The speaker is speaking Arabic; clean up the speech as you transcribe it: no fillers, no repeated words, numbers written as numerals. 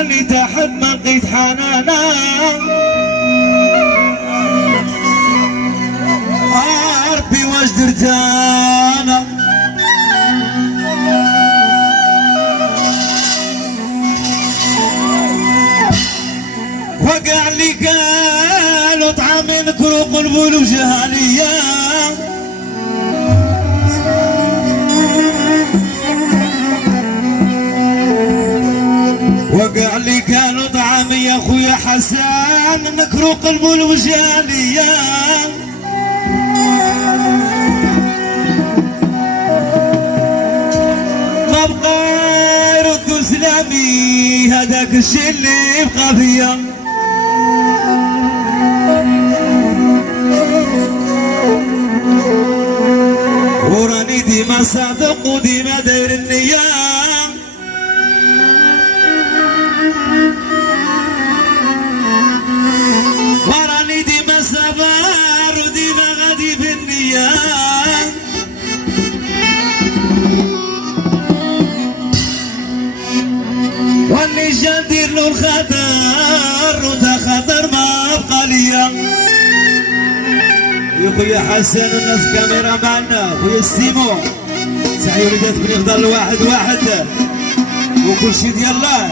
اللي تحت ما لقيت حنانا ربي واش درت انا وقع لي قالوا طعام نكرو قلبو الوجهالية وقع لي قالوا طعام يا خويا حسان نكرو قلبو الوجهالية ما بقى يردو سلامي هذاك الشي اللي بقى فيا وراني ديما صادق وديما داير النية وراني ديما صبر وديما غادي بالنية واني جا ندير له الخطر ودا خطر ما بقى ليا يا خويا حسن الناس كاميرا معنا خويا السيمو صحي وليدات بني يفضل واحد وكل شي ديال الله